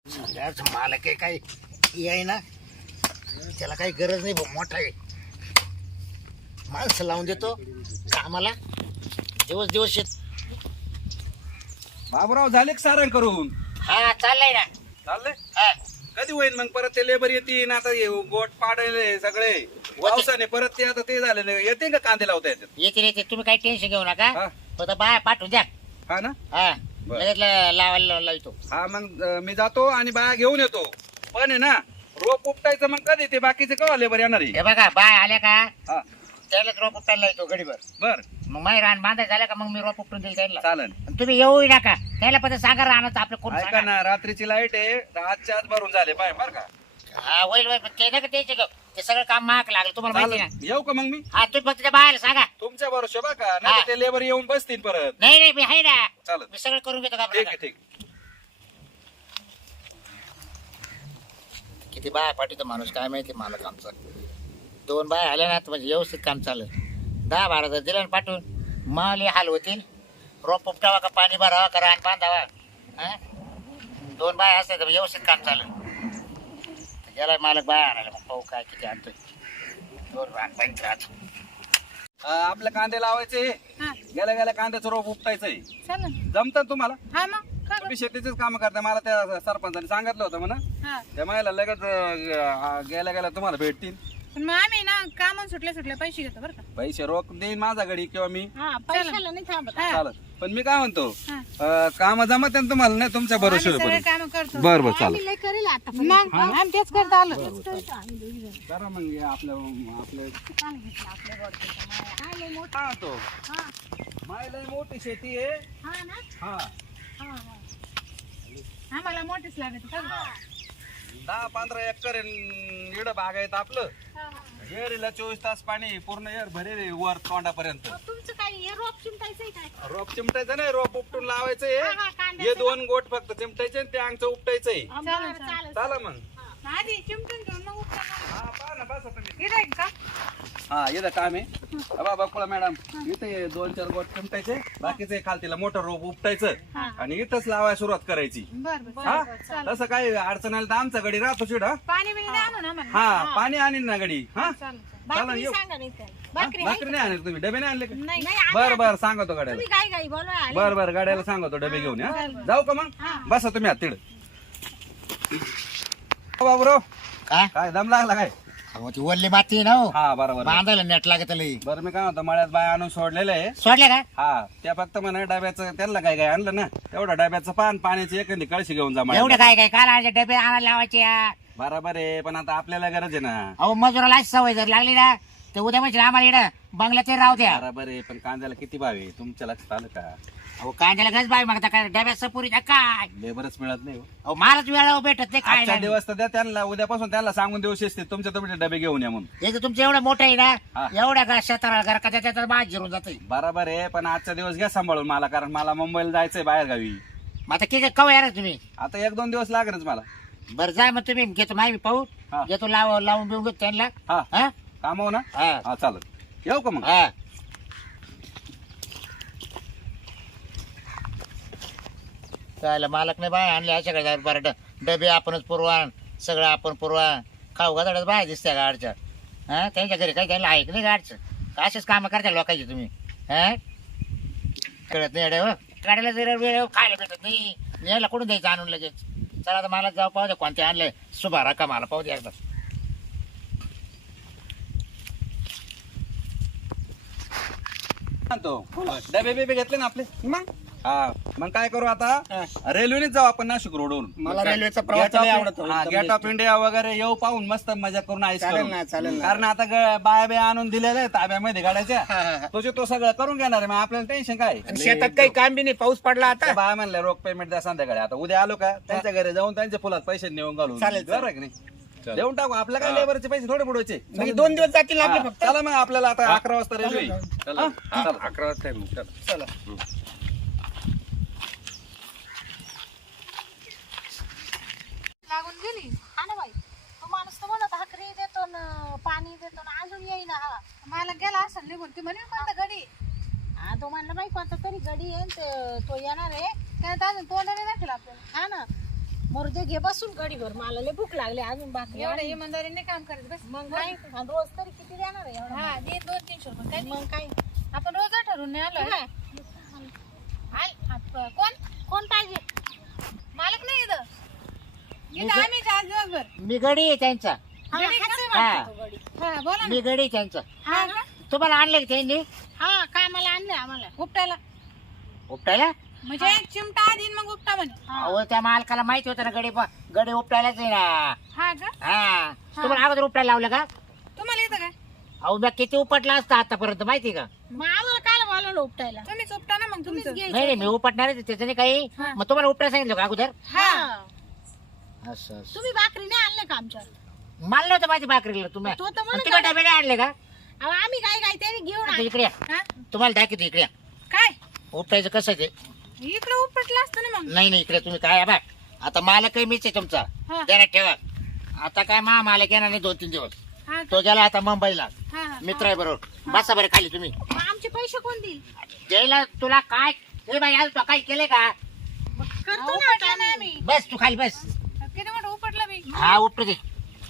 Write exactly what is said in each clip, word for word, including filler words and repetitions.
याच मालक आहे काय आहे ना, त्याला काही गरज नाही भाऊ, मोठा आहे माणसं लावून देतो कामाला दिवस दिवस शेत. बाबूराव झाले का सारण करून? हा चाललंय ना. चाललंय. हा कधी होईल मग परत ते लेबर येतील आता हे गोट पाडायले सगळे पावसाने परत ते आता ते झाले येते का कांदे लावता येतात? येते येते, तुम्ही काही टेन्शन घेऊ नका. हा. फक्त बाया पाठवून द्या. हा ना. हा बरं. लगेच ला- लावायला लावतो. हा मग अं, मी जातो आणि बाया घेऊन येतो. पण आहे ना रोप उपटायचं मग कधी ते बाकीचे कवा लेबर येणार आहे? हे बघा बाय आल्या का हा त्यालाच रोप उपटायला येतो गडीभर. बर मग माही रान बांधायचं झालं का मग मी रोप उपटून देईल त्याला. चालेल. आणि तुम्ही येऊ नका, त्याला पण सांगा राहणार आपलं कोण ऐका सांगा. ना रात्रीची लाईट आहे आजच्या आज भरून झाले पाय बर का. हा होईल होईल, पण ते नका त्याचे ते सगळं काम महाग लागलं तुम्हाला माहिती ना. चालेल येऊ का मग मी? हा तुम्ही फक्त त्या बायाला सांगा. तुमच्या भरोशा बघा नाही ते लेबर येऊन बसतील परत. नाही नाही मी आहे ना, चालेल मी सगळं करून घेतो. ठीक का आहे ठीक. किती बाया पाठवतो माणूस काय माहिती मला कामचं. दोन बाया आल्या ना तर म्हणजे व्यवस्थित काम चाललं. दहा बारा जर दिलं ना पाठवून माल हाल होतील. रोप उपटावा का पाणी भरावा का रान बांधावा. हा? दोन बाया असतात तर व्यवस्थित काम चाललं. गेला मालक बाया आणायला मग पाहू काय किती आणतोय. दोन रान पाहिजे राहतो. अं, आपले कांदे लावायचे हा गेल्या गेल्या कांद्याचं रोप उपटायचंय. चालेल. जमतं तुम्हाला? हा मग काय तुम्ही शेतीचेच काम करता मला त्या सरपंचाने सांगितलं होतं म्हणा. हा त्या महिला लगेच अं, गेल्या गेल्या तुम्हाला भेटतील. पण मग आम्ही ना कामं सुटल्या सुटल्या पैसे घेतो बरं का. पैसे रोख देईन माझा घडी किंवा मी. हा पैशाला नाही थांबत. हा. चालत. पण मी काय म्हणतो हा. काम जमत आहे ना तुम्हाला नाही तुमच्या आम्ही भरोश्यावर सगळे पडेल. काम करतो. बर बर चालेल. मग आम्ही तेच करतो आलो. करा मग हे आपलं आपलं मोठा होतो. मायला मोठी शेती आहे. हा आम्हाला मोठीच लागत का गं? दहा पंधरा एकर इड बाग आहेत आपलं. एरीला चोवीस तास पाणी पूर्ण एर भरेल वर तोंडापर्यंत. तुमचं काय हे रोप चिमटायचंय काय? रोप चिमटायचं नाही रोप उपटून लावायचंय. हा, कांद्याचं. हे दोन गोट फक्त चिमटायचे आणि ते अंगचं उपटायचंय. चालेल चालेल. चला मग. आधी चिमटून घेऊन मग उपटा. हा पहा ना बसा तुम्ही. इथं आहे का? हा इथं काम आहे बाबा कुळा मॅडम. इथे दोन चार गोट चिमटायचे बाकीचे खालतीला मोठं रोप उपटायचं हा. आणि इथंच लावायला सुरुवात करायची. बर बर हा बर, चालेल. तसं काही अडचण आली तर आमचा गडी राहतो चिड. पाणी बिणी द्या आणून आम्हाला. हा पाणी आणीन ना गडी. हा चालेल चला येऊ. भाकरी नाही आणले तुम्ही डबे नाही आणले का? नाही बर बर सांगतो गाड्याला. काय काय बोलवा. बर बर गाड्याला सांगतो डबे घेऊन या. जाऊ का मग? बसा तुम्ही आत तिड. बाबूराव काय काय दम लागला काय? अहो, ती वल्ली माती आहे ना हो. हा बरोबर. बांधायला नेट लागत लई. बरं मी काय म्हणतो मळ्यात बाय आणून सोडलेलं आहे. सोडले का? हा त्या फक्त म्हणा डब्याचं त्यांना काय काय आणलं ना तेवढं डब्याचं पान पाण्याची एखादी कळशी घेऊन जा एवढे मळ्यात. काय काय काल आणायचे डबे आणायला लावायचे या. बरोबर आहे पण आता आपल्याला गरज आहे ना. अहो मजुराला अशी सवय जर लागली ना तर उद्या म्हणजे आम्हाला इकडं बंगल्यात ते राहू द्या. बरोबर आहे पण कांद्याला किती भाव आहे तुमच्या लक्षात आलं का? अहो कांद्याला गज बाय मागता काय डब्यात सपुरी काय. लेबरच मिळत नाही हो. अहो मलाच वेळा भेटत नाही काय आजच्या नाही. दिवस तर द्या त्यांना उद्यापासून त्यांना सांगून देऊ शिस्तीत तुमच्या तुमचे डबे घेऊन या म्हणून. हे तर तुमचं एवढं मोठं आहे हा. ना एवढ्या का शेताला घर का त्याच्यात माझ जिरून जाते. बरोबर आहे पण आजचा दिवस घ्या सांभाळून मला कारण मला मुंबईला जायचंय बाहेर गावी. मग आता किती कवा येणार तुम्ही? आता एक दोन दिवस लागेलच मला. बरं जा मग तुम्ही घेतो माहिती पाहू हा. घेतो लाव लावून बिवून घेतो त्यांना. हा हा काम हो ना. हा हा चालत येऊ का मग? हा चालेल मालक नाही बाय आणले अशा काय बरं ड- डबे आपणच पुरवा सगळं आपण पुरवा खाऊ घालत बाय दिसत्या गाडच्या. हा त्यांच्या घरी काही त्यांना ऐक नाही गाडचं असेच कामं करता लोकांची तुम्ही. हा कळत नाही अडे हो गाड्याला जर वेळ खायला भेटत नाही यायला कुठून द्यायचं आणून लगेच. चला आता मला जाऊ पाहू दे कोणते आणले सुभारा का मला पाहू दे एकदा. म्हणतो डबे बिबे घेतले ना आपले. मग हा मग काय करू आता रेल्वेनेच जाऊ आपण नाशिक रोडवरून. मला रेल्वेचा प्रवास लय आवडतो. गेट ऑफ इंडिया वगैरे येऊ पाहून मस्त मजा करून आईस चालेल करून. ना, चालेल ना. कारण आता ग- बाया बिया आणून दिलेल्या आहेत ताब्यामध्ये गाड्याच्या. हा, हा, हा. तुझे तो सगळं करून घेणार आहे मग आपल्याला टेन्शन काय? आणि शेतात काही काम बी नाही पाऊस पडला आता. त्या बाया म्हणल्या रोख पेमेंट द्या संध्याकाळी. आता उद्या आलो का त्यांच्या घरी जाऊन त्यांच्या फुलात पैसे नेऊन घालून चालेल, चालेल. बरं आहे की नाही? देऊन टाकू आपल्या काय लेबरचे पैसे थोडे बुडवायचे. म्हणजे दोन दिवस जातील आपले हा, फक्त. चला मग आपल्याला आता अकरा वाजता रेल्वे. चला अकरा वाजता आहे मग, चला. चला लागून गेली. हा ना बाई तो माणूस तर म्हणत भाकरी देतो ना पाणी देतो ना अजून येईना. हा मला गेला असं निघून ती म्हणे कोणता गडी हा तो म्हणला बाई कोणता तरी गडी आहे न ते- तो येणार आहे. त्यात अजून तोंड नाही दाखल आपल्याला. हा ना मरुदे घे बसून गडीवर मला लय भूक लागली अजून भाकरी एवढं आणि- इमानदारीने काम करत बस मग काय आणि रोज तरी किती देणार आहे एवढं हा दे दोन तीनशे रुपये काय मग काय आपण रोज ठरवून नाही आलो काय? आल आप- कोण कोण पाहिजे मालक नाही इथं इथं आम्ही चार दिवसभर मी गडी आहे त्यांचा हा, गडी हाच आहे हा. वाटतं तो गडी. हा बोला ना मी गडी आहे त्यांचा हा का तुम्हाला आणले का त्यांनी हा कामाला आणले आम्हाला उपटायला उपटायला म्हणजे एक चिमटा आधी मग उपटा म्हणे हा. अहो त्या मालकाला माहिती होतं ना गडी गडी उपटायलाच आहे ना हा का हा तुम्हाला अगोदर उपटायला लावलं का तुम्हाला येतं काय अहो मी किती उपटला असता आतापर्यंत माहिती का मग आम्हाला काय बोलावलं उपटायला तुम्हीच उपटा ना मग तुम्हीच तुमचं घ्यायचं. नाही नाही मी उपटणार आहे त्याचं नाही काही हा. मग तुम्हाला उपटायला सांगितलं का अगोदर हा असं असं. तुम्ही भाकरी नाही आणले का आमच्या मला नव्हतं माझी भाकरीला तुम्ही तो तर म्हणून तुम्ही डबे नाही आणले का अहो, आम्ही काय काय तरी घेऊन आता आलो. इकडे या. हा तुम्हाला दाखवतो इकडे या. काय उपटायचं कसं ते इकडं उपटलं असतं ना मग नाही नाही इकडे तुम्ही काय बा आता मालक काही मीच आहे तुमचा हा त्याला ठेवा आता काय मा मालक येणार नाही दोन तीन दिवस हा तो गेला आता मुंबईला हा हा. मित्र आहे बरोबर बसा बरं खाली तुम्ही मग आमचे पैसे कोण देईल द्यायला तुला काय हे बाई आज तू काही केले का मग करतो ना उपटलं आता ना आम्ही. आम्ही बस तू खाली बस किती मोठं उपटलं मी हा उपटू दे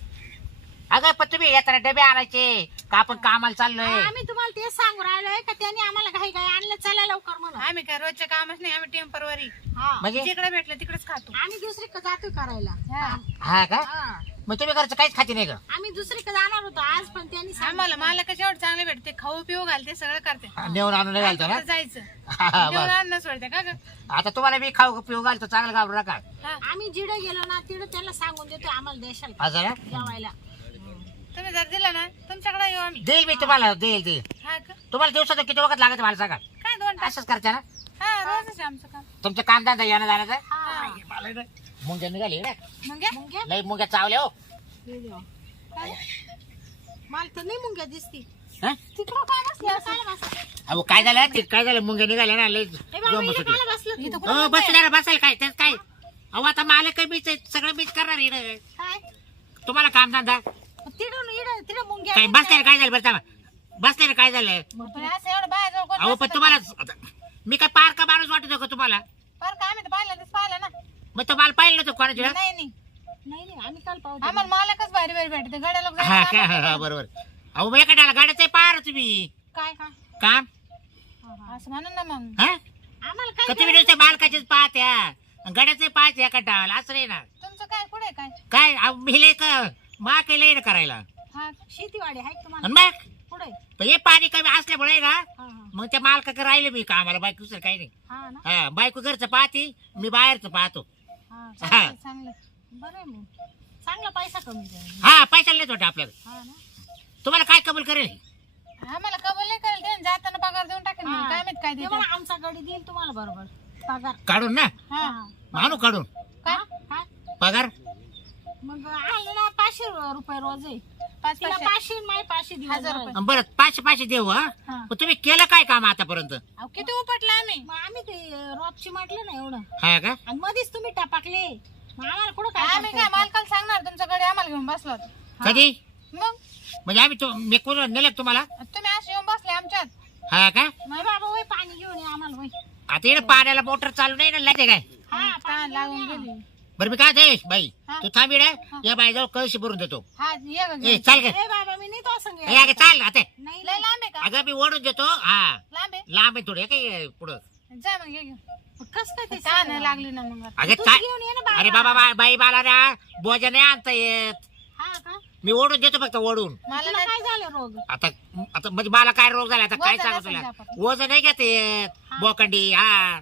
अगं पण तुम्ही येताना डबे आणायचे का आपण कामाला चाललोय आम्ही तुम्हाला तेच सांगू राहिलोय का त्यांनी आम्हाला काही काही आणलं चला लवकर म्हणून आम्ही काय रोजच्या कामच नाही आम्ही टेम्परवरी हा. म्हणजे जिकडे भेटलं तिकडेच खातो आम्ही दुसरीकडे जातोय करायला हा. हा का हा. मग तुम्ही घरचं काहीच खाती नाही का आम्ही दुसरीकडे जाणार होतो आज पण त्यांनी सांगितलं. आम्हाला मालकाचे एवढं चांगले भेटते खाऊ पिऊ घालते सगळं करते नेऊन आणून नाही घालतो ना फक्त जायचं हा, हा, जेवण बरं. अन्न सोडते का ग? आता तुम्हाला मी खाऊ पिऊ घालतो चांगलं घाबरू नका हा. आम्ही जिडे गेलो ना तिडे त्यांना सांगून देतो आम्हाला देशाल असं ना जेवायला तुम्ही जर दिला ना तुमच्याकडे येऊ आम्ही देईल मी तुम्हाला देईल देईल हा का तुम्हाला दिवसात किती वखत लागत मला सांगा काय दोन तास असंच करता ना हा रोजच आहे आमचं काम तुमचं काम धंदा येणं जाण्याचं हा. मुंग्या निघाली ना मग घ्या. मुंग्या लई मुंग्या चावल्या हो दे देवा. मला तर नाही मुंग्या दिसती हा? तिकडं काय बसलं काय बसलं अहो काय झालं ते काय झालं मुंग्या निघाल्या ना लई ए बाबा जोम इकडे सुटली काय बसलं इथं तू? कुठं हो बस ना बसायला काय त्याच काय अहो आता मला काही मीच आहे, सगळं मीच करणार आहे काय तुम्हाला काम धंदा तिडून इडं तिडं मुंग्या काय बसल्याने काय झालं बरं सांगा बसल्याने काय झालं पण असं एवढं बाहेर जाऊ कोण अहो पण बसतं तुम्हाला आता, मी काय पार का माणूस वाटतो का तुम्हाला का? बरं का आम्ही तर पाहिलं तेच पाहिलं ना मग तो मला पाहिलं नव्हतं कोणाची नाही नाही नाही नाही आम्ही काल पाहू आम्हाला मालकच भारी भारी भेटते गड्या लोक हा का हा बरोबर अहो मग एका गाड्याचं पार तुम्ही काय काय काम असं म्हणून ना मग हा आम्हाला का काय तुम्ही नुसते मालकाचेच पाहत्या गड्याचे पाहते एका डाल असं नाही ना तुमचं काय पुढे काय काय अहो, मी लय का मा काही लय ना करायला हा शेतीवाडी आहे का तुम्हाला आणि मग पुढे पण हे पाणी कमी असल्यामुळे ना हा हा मग त्या मालकाकडे राहिले मी कामाला बायको दुसरं काही नाही हा ना हा बायको घरचं पाहते मी बाहेरचं पाहतो हा हा चांगलं बरं आहे मग चांगला पैसा कमी जाईल हा पैसा नाही वाटत आपल्याला हा ना तुम्हाला काय कबूल करेल आम्हाला कबूल नाही करेल ते जाताना पगार देऊन टाकेल हा. म्हणे. काय माहित काय ते देते मला आमचा गडी देईल तुम्हाला बरोबर पगार काढून ना हा आणू काढून काय काय पगार मग आलं ना पाचशे रुपये रोज आहे पाच तिला पाचशे पाचशे माय पाचशे दिवस हजार रुपये. अन बरं पाचशे पाचशे देऊ हा हा. पण तुम्ही केलं काय काम आतापर्यंत अहो, किती उपटला आम्ही मग आम्ही ते रोजची म्हटलं ना एवढं हा का आणि मध्येच तुम्ही टापाकले मग आम्हाला कुठं काय आम्ही करता काय येतं? मालकाला सांगणार तुमच्याकडे आम्हाला घेऊन बसलो होतो. कधी मग म्हणजे आम्ही तो मी कोण नेलं का तुम्हाला तुम्ही असे येऊन बसले आमच्यात हा का नाही बाबा वय पाणी घेऊन ये आम्हाला वय आता इकडे पाण्याला मोटर चालू नाही ना लागते काय हा का पाणी लागून घेऊन गेली ये. बरं मी काय दे बाई हा. तू थांब इकडे या बाईजवळ कळशी भरून देतो हा ये ग ए घेऊन. चाल गे ए बाबा मी नाही तो संग ए अगं चाल आता नाही लय लांब आहे का अगं मी ओढून देतो हा लांब आहे लांब आहे थोडे काय पुढं जा मग ये घेऊन कस काय ते ताण सगळं? लागली ना मग आता. अगं तूच काय घेऊन ये ना बाबा. अरे बाबा बा- बाई बाला ना बोजा नाही आणता येत हा का मी ओढून देतो फक्त ओढून मला तुला नाही काय झालं रोग आता आता म्हणजे मला काय रोग झाला आता काय वजन सांगू असेल तुला जापत. वजन नाही घेत येत हा. बोकंडी हा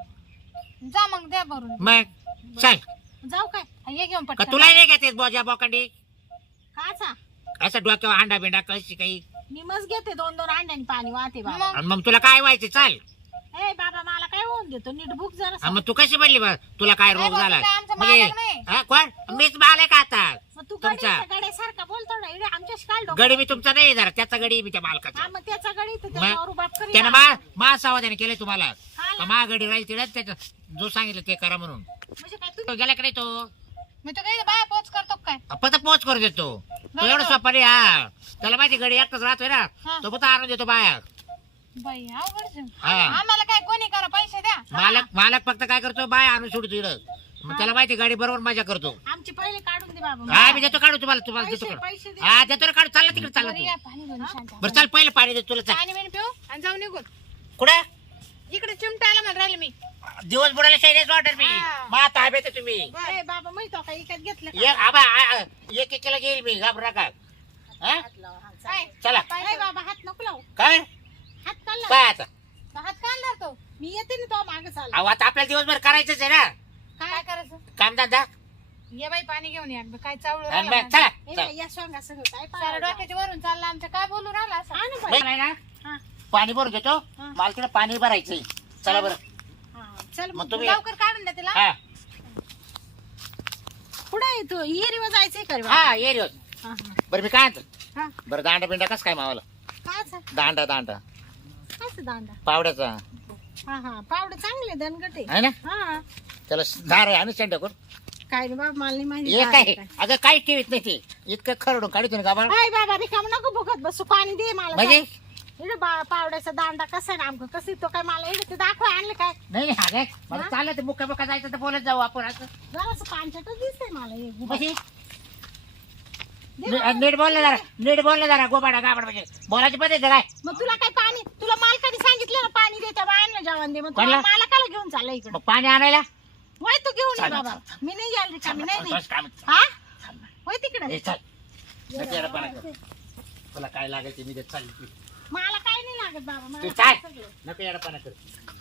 जा मग द्या भरून मग चल जाऊ काय ये घेऊन का पटकन तुला नाही घेत येत बोजा बोकंडी काचा असं डोक्यावर अंडा बिंडा कशी काही मी मस्त घेते दोन दोन अंड्यानी पाणी वाहते बाबा मग आणि मग तुला काय व्हायचं चाल ए बाबा मला काय होऊन देतो नीट भूक जरा आणि मग तू कशी म्हणली बा तुला काय नाही रोग बा, झाला तू काय आमचा म्हणजे मालक नाही. हा, कोण मीच मालक आता मग तू तुमचा. गडी गड्यासारखा बोलतो ना इकडे आमच्याशी काय डोकं गडी मी तुमचा नाही जरा त्याचा गडी मी त्या मालकाचा हा मग त्याचा गडी तर मग त्याच्यावर बाप करी त्यानं मा मा सावधाने केले तुम्हाला हा ना. का मा गडी राहील तिला त्याचा जो सांगितलं ते करा म्हणून म्हणजे काय तू तो गेला की नाही तो मी तर काही बाया पोच करतो का काय पत पोच करू देतो तो एवढा सोपा नाही हा त्याला माहिती गडी एकटाच राहतोय ना हा. तो फक्त आणून देतो बाया बाई अवघड आहे. हा. आम्हाला काय कोणी करा पैसे द्या मालक मालक फक्त काय करतो बाय आणून सोडतो इकडं मग त्याला माहिती गाडी बरोबर मजा करतो. आमची पहिले काढून दे बाबा. हा मी देतो काढू तुम्हाला तुम्हाला देतो पैसे काढू. पैसे दे. हा देतो ना काढू. चालला तिकडे चालला बरं तू. या पाणी घेऊन शांत. बरं चाल पहिलं पाणी देतो तुला चाल. पाणी बिणी पिऊ आणि जाऊ निघून. कुठे इकडे चिमटायला म्हणून राहिले मी. दिवस बुडाला शैलेश ऑर्डर मी हा. मा ताब्यात आहे तुम्ही. ए बाबा माहिती का इकत घेतलं का? एक आबा आ- आ- एक एक किलो घेईल मी घाबरू नका. हा हात लाव, हात चाल. काय? चला ए बाबा हात नको लावू. काय हात काढला. काय आता हात का आणणार तो? मी येते ना तो मागे चाल. अहो आता आपल्याला दिवसभर करायचंच आहे ना काय करायचं? कामधंदा. ये बाई पाणी घेऊन या. काय चावलं आणि राहिलं मग माझं. चला ए, चला. या सोंगा सगळं काय सारं पाहायला? डोक्याच्या वरून चालला आमच्या. काय बोलू राहिला असं? हा ना बाई. बाई, नाही ना हा, पाणी भरून देतो हा. मला तिकडे पाणी भरायचंय. चला बरं हा. चल मग मग तुम्ही लवकर काढून द्या तिला. हा पुढे येतो येरीवर जायचंय का रे बाबा? हा ये रे होत. हा, हा. बरं मी काय आणतो हा. बरं दांडा बिंडा कसं काय मावाला. कायचं? दांडा दांडा कायचं दांडा? पावड्याचा हा हा पावडे चांगले दणगटे. आहे ना हा त्याला धार आहे आणि शेंडा करून काय रे बाबा मला नाही माहिती हे काय काय काय. अगं काही ठेवीत नाही ते इतकं खरडून काढतो ना गाबा हाय बाबा रिकाम नको भुकत बसू पाणी दे मला. म्हणजे इकडे बा पावड्याचा दांडा कसा आहे आमक कसं तो काय मला इकडे ते दाखवा आणलं काय नाही हा काय मला हा? चाललं ते मुक्का मुक्का जायचं तर बोलत जाऊ आपण असं जरासं पानचटच दिसतंय मला हे गुबा. म्हणजे दे नी- बाबा. नीट बोललं जरा नीट बोललं जरा गोबाडा गाबड म्हणजे बोलायची पद्धत आहे काय मग तुला काय पाणी तुला मालकाने सांगितलं ना पाणी दे त्या बायांना जेवण दे मग तुला कोणाला? मालकाला घेऊन चालला इकडे. मग पाणी आणायला वय तू घेऊन ये चालेल, बाबा. चालेल. मी नाही यायला रिकामी नाही नाही. बस काम हा चाल ना. वय तिकडे. ए, चल नको येडपणा कर. तुला काय लागेल ते मी देत चाल तू मला काय नाही लागत बाबा मला तू चाल सगळं. नको येडपणा कर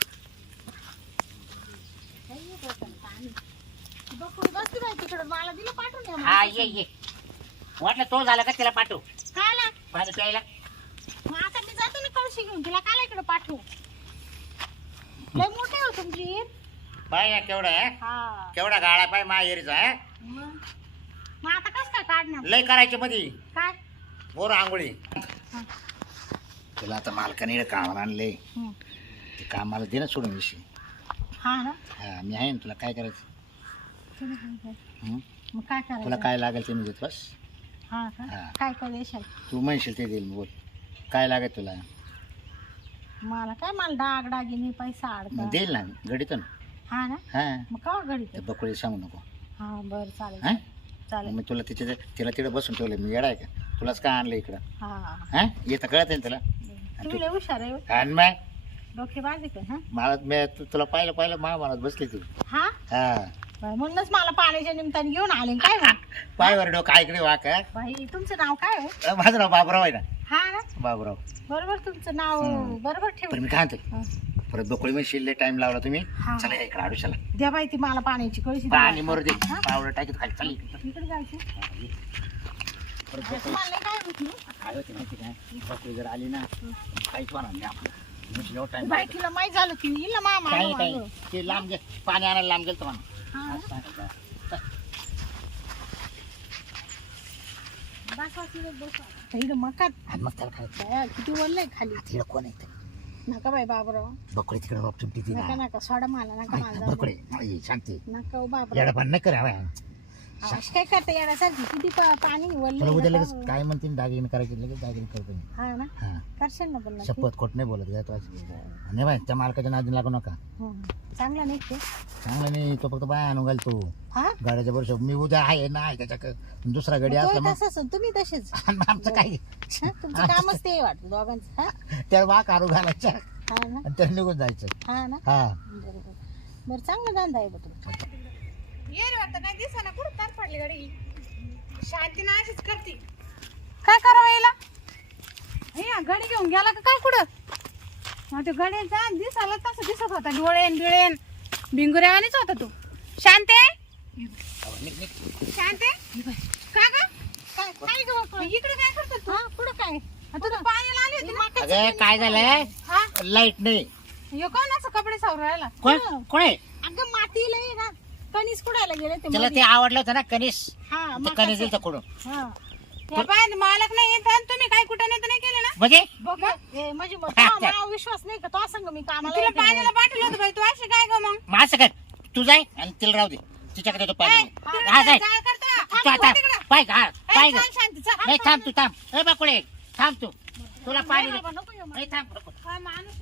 काही येत होतं ना पाणी. बकुळी बसली बाई तिकडे मला दिलं पाठवून द्या हा मला. ये ये वाटलं तो झाला का तिला पाठव काय ना पाणी प्यायला मग आता मी जातो ना कळशी घेऊन तिला काला इकडे पाठवू. लय मोठे हो तुमची. पाय ना केवढा आहे हा केवढा गाळा पाय माहेरीचा आहे मग मग आता कसं काय काढणार लय करायची मध्ये काय. बोर आंघोळी तुला आता मालकाने इकडे कामाला आणले हं. ते कामाला दे ना सोडून विषय हा ना हा मी आहे ना तुला काय करायचं तुम्ही काय काय? हं? मग काय तुला करायचं. काय लागेल ते मी देत बस हा का हा. काय काय देशाल. तू म्हणशील ते देईल बोल काय लागेल तुला मला काय मला डाग डागिनी पैसा मग अडका. देईल ना गडीतून हा ना हा मग का घडी ते बकुळी सांगू नको हा बरं चालेल हा चालेल. मग तुला तिथे तिला तिकडे बसून ठेवलं मी येडा आहे का तुलाच काय आणलं इकडं हा हा हा येतं कळत आहे ना तुला तुम्ही लय हुशार आहे हो. आणि मग डोके बांधले का हा मला मी तु- तुला पाहिलं पाहिलं मा म्हणत बसली तू हा हा बरं, म्हणूनच मला पाण्याच्या निमित्ताने घेऊन आले काय मग. पाय वर डोकं इकडे वाक हा. बाई तुमचं नाव काय आहे. अ, माझं नाव बाबराव आहे ना हा ना बाबराव बरोबर तुमचं नाव हं. बरोबर पण ठेव. मी काय म्हणतो परत बकुळी मध्ये शिल्ले टाइम लावला तुम्ही हा. चला इकडे आडुशाला द्या बाई ती मला पाण्याची कळशी द्या. पाणी मरू दे हा? पावडर टाकीत खाली चालली इकडे जायचं परत आता मला काय होत नाही. काय होते माहिती काय बकुळी जर आली ना काहीच होणार नाही आपलं एवढं टाइम बाई तिला माहित झालं की येईल ना मामा काही आलो, काही आलो. ते लांब गे पाणी आणायला लांब गेलं तुम्हाला हा ना? असं सांगितलं. बस वाचलं बस. आता इकडं मकात आणि मग त्याला काय बाया, किती वळलंय खाली. तिकडे कोण आहे नका बाई बाबराव बकुळी तिकडे रोप चिमटी ती नका ना नका सोडा मला नका मला जाऊ बकुळी दे. आई, शांती नका हो बाबराव येडा पण नाही करा बाया. असं काय करता येण्यासारखी किती पा- पाणी तुला उद्या वळलंय लगेच नका. काय म्हणते दागिने करायचे लगेच दागिने करतो मी हा ना हा करशील ना पण नक्की. शपथ खोट नाही बोलत काय तो नाही बाय त्या मालकाच्या नादी लागू नका हं, हं. चांगला नाही ते चांगला नाही तो फक्त बाय आणून घाल तू हा गाड्याच्या बरोबर मी उद्या आहे नाही त्याच्या दुसरा गाडी मग असला तोही मग तसाच आहे, तुम्ही तसेच आणि मग आमचं काय हं, तुमचं कामच ते वाटतं दोघांचं हा त्या वा कारू घालायच्या हा ना आणि त्याला निघून जायचं हा ना हा बरोबर बरं चांगला धंदा आहे बा तुमचा. ये रे वाटतं काय दिसा ना कुठं तार पडली गाडी. शांती ना अशीच करते. काय करावं याला हे गाडी घेऊन गेला का काय कुठं. ते गाडीचा दिसाला तसं दिसत होता डोळेन बिळेन भिंगुऱ्यावानीच होता तू. शांते शांते का ग काय काय गं बापा? इकडे काय करतो तू. हा पुढं काय आता तू पाण्याला आली होती ना. अगं काय झालंय हा लाईट नाही यो कोण असं कपडे सावरून राहिला. कोण कोण आहे अगं मातीला आहे ना कणीस कुडायला गेले ते त्याला मधी. ते आवडलं होतं ना कनिस हा ते मग कनिस कसं? दिलं तर कडून हा या बाय मालक नाही येत आणि तुम्ही काय कुठं नाही तर नाही केलं ना. म्हणजे बघ ए, म्हणजे मग तो मला विश्वास नाही का तो संग मी कामाला तुला येते पाण्याला म्हणून. पाठवलं होतं बाई तू अशी काय ग मग. मग असं कर तू जाय आणि तिला राहू दे तिच्याकडे देतो पाणी तिकडे हा जाय जाळ करतो. तू थांब आता तू तिकडं. पाय हा ए, पाय चल शांती चल. नाही थांब तू थांब ए बाकुळे थांब तू तुला पाणी नाही दे बाबा, नको येऊ मला. नाही थांब नको. हा माणूस